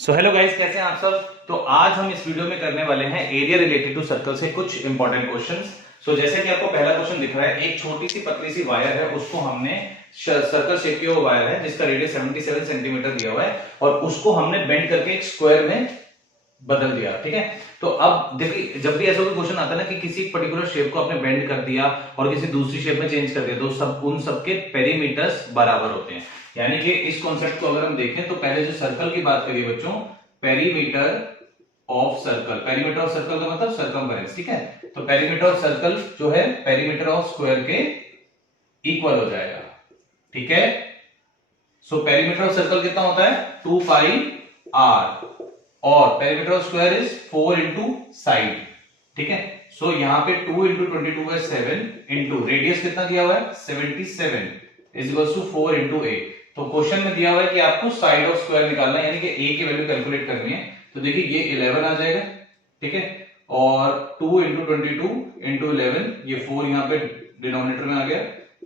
So hello guys, कैसे हैं आप सब। तो आज हम इस वीडियो में करने वाले हैं एरिया रिलेटेड टू सर्कल से कुछ इंपॉर्टेंट क्वेश्चंस। सो जैसे कि आपको पहला क्वेश्चन दिख रहा है, एक छोटी सी पतली सी वायर है, उसको हमने सर्कल शेप की वो वायर है जिसका रेडियस 77 सेंटीमीटर दिया हुआ है और उसको हमने बेंड करके एक स्क्वायर में बदल दिया। ठीक है, तो अब देखिए जब भी ऐसा कोई क्वेश्चन आता है ना कि किसी पर्टिकुलर शेप को आपने बेंड कर दिया और किसी दूसरी शेप में चेंज कर दिया, तो सब उन सबके पेरीमीटर्स बराबर होते हैं। यानी कि इस कॉन्सेप्ट को अगर हम देखें तो पहले जो सर्कल की बात करिए बच्चों, perimeter of circle, perimeter of circle का मतलब सर्कमफेरेंस। ठीक है, तो पेरीमीटर ऑफ सर्कल जो है पेरीमीटर ऑफ स्क्वायर के इक्वल हो जाएगा। ठीक है, सो पेरीमीटर ऑफ सर्कल कितना होता है 2 पाई आर और perimeter of square is 4 into side. ठीक है, सो यहां पे 2 इंटू 22/7 इंटू रेडियस कितना दिया हुआ है 77 इज इक्वल टू 4 इंटू ए। तो क्वेश्चन में दिया हुआ है कि आपको साइड ऑफ स्क्वायर निकालना है, यानी कि ए की वैल्यू कैलकुलेट करनी है। तो देखिए ये 11 आ जाएगा। ठीक है, और 2 इंटू 22 इंटू 11, ये 4 यहाँ पे डिनोमिनेटर में आ गया,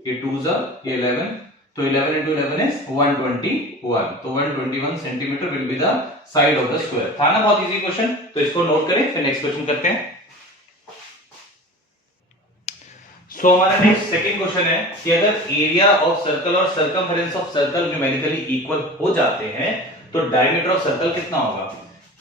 ये 2 ये 11, तो 11 इंटू 11 इज 121। तो 121 centimetre will be the side of the square. था ना बहुत इजी क्वेश्चन, तो इसको नोट करें, फिर नेक्स्ट क्वेश्चन करते हैं। सो हमारा नेक्स्ट सेकंड क्वेश्चन है कि अगर एरिया ऑफ सर्कल और circumference of circle numerically equal हो जाते हैं तो डायमीटर ऑफ सर्कल कितना होगा।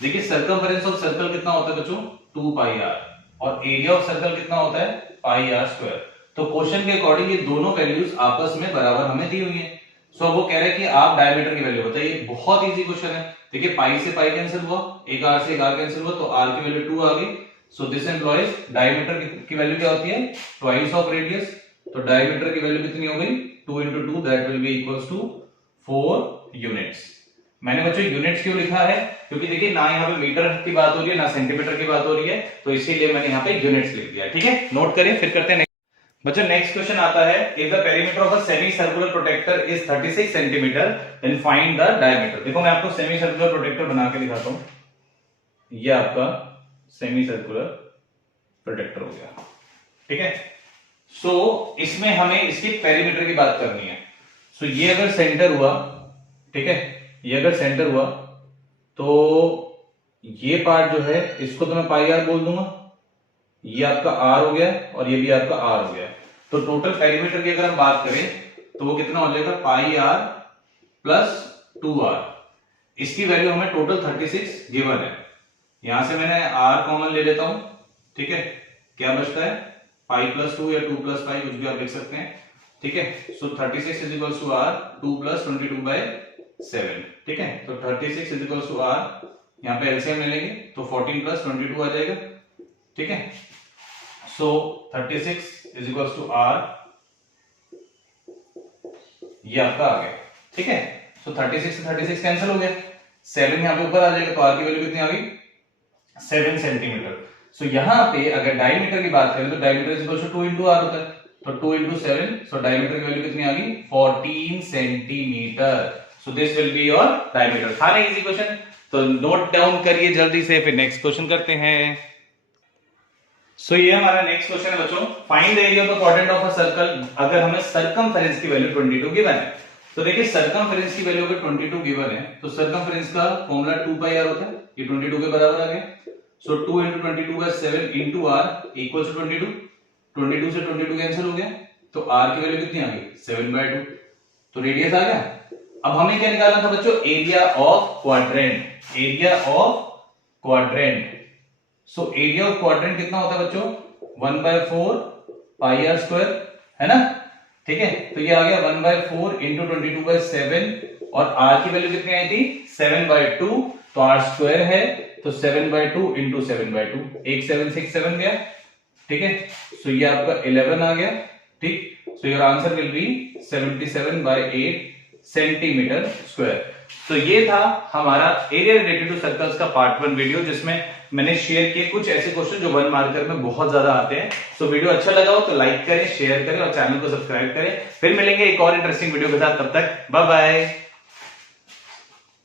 देखिए सर्कमफेरेंस ऑफ सर्कल कितना होता है बच्चों 2 पाई आर और एरिया ऑफ सर्कल कितना होता है पाई आर स्क्वायर। तो क्वेश्चन के अकॉर्डिंग ये दोनों वैल्यूज आपस में बराबर हमें दी हुई है। सो वो कह रहे हैं कि आप डायमीटर की वैल्यू बताइए। बहुत इजी क्वेश्चन है। देखिए पाई से पाई कैंसिल हुआ, एक आर से एक आर कैंसिल हुआ, तो आर की वैल्यू 2 आ गई। सो दिस एम्प्लॉइज डायमीटर की वैल्यू क्या होती है ट्वाइस ऑफ रेडियस। तो डायमीटर की वैल्यू कितनी हो गई 2 into 2 that will be equals to 4 units. मैंने बच्चों यूनिट्स क्यों लिखा है, क्योंकि देखिए ना यहाँ पे मीटर की बात हो रही है ना सेंटीमीटर की बात हो रही है, तो इसीलिए मैंने यहाँ पे यूनिट्स लिख दिया। ठीक है, नोट करें, फिर करते हैं बच्चों। नेक्स्ट क्वेश्चन आता है, if the perimeter of a semi circular protractor is 36 centimetre then find the diameter. देखो मैं आपको सेमी सर्कुलर प्रोटेक्टर बना के दिखाता हूं। ये आपका सेमी सर्कुलर प्रोटेक्टर हो गया। ठीक है, सो इसमें हमें इसके पेरीमीटर की बात करनी है। सो ये अगर सेंटर हुआ, ठीक है, ये अगर सेंटर हुआ तो ये पार्ट जो है इसको तो मैं पाई आर बोल दूंगा, ये आपका आर हो गया और ये भी आपका आर हो गया। तो टोटल पेरीमीटर की अगर हम बात करें तो वो कितना हो जाएगा पाई आर प्लस 2r। इसकी वैल्यू हमें टोटल 36 गिवन है। यहां से मैंने r कॉमन ले लेता हूं। ठीक है, क्या बचता है पाई प्लस 2 या 2 प्लस पाई, कुछ भी आप लिख सकते हैं। ठीक है, so 36 is equal to r 2 plus 22/7। ठीक है, तो 36 इज इक्वल टू r, यहाँ पे एलसीएम ले लेंगे तो 14 प्लस 22 आ जाएगा। ठीक है, so 36 is equal to r, ये आपका आ गया। ठीक है, सो 36 से 36 कैंसिल हो गया, 7 यहाँ पे ऊपर आ जाएगा, तो r की वैल्यू कितनी आ गई 7 सेंटीमीटर। सो यहां पे अगर डायमीटर की बात करें तो diameter is equal to 2 into R होता है, तो 2 इंटू 7, सो डायमीटर की वैल्यू कितनी आ गई 14 centimetre. So this will be your diameter. था ना इजी क्वेश्चन, तो नोट डाउन करिए जल्दी से, फिर नेक्स्ट क्वेश्चन करते हैं। सो ये हमारा नेक्स्ट क्वेश्चन है बच्चों, find the area of the quadrant of a circle. अगर हमें सर्कमफेरेंस की वैल्यू 22 गिवन है, तो देखिए सर्कमफेरेंस की वैल्यू अगर 22 गिवन है तो सर्कमफेरेंस का फॉर्मूला 2 पाई आर होता है, ये 22 के बराबर आ गया। So 2 into 22/7 into R equal to 22। 22 से 22 कैंसिल हो गया, तो आर की वैल्यू कितनी आ गई 7/2, तो रेडियस आ गया। अब हमें क्या निकालना था बच्चों area of quadrant. Area of quadrant, so area of quadrant कितना होता है बच्चों 1/4 पाई आर स्क्वायर, है ना। ठीक है, तो ये आ गया 1/4 इंटू 22/7 और आर की वैल्यू कितनी आई थी 7/2, तो आर स्क्वायर है तो 7/2 इंटू 7/2, एक 7 6 7 गया। ठीक है, सो ये आपका 11 आ गया। ठीक, so your answer will be 77/8 centimetre square. तो ये था हमारा एरिया रिलेटेड टू सर्कल्स का पार्ट 1 वीडियो, जिसमें मैंने शेयर किए कुछ ऐसे क्वेश्चन जो 1 मार्कर में बहुत ज्यादा आते हैं। सो वीडियो अच्छा लगा हो तो लाइक करें, शेयर करें और चैनल को सब्सक्राइब करें। फिर मिलेंगे एक और इंटरेस्टिंग वीडियो के साथ, तब तक बाय बाय।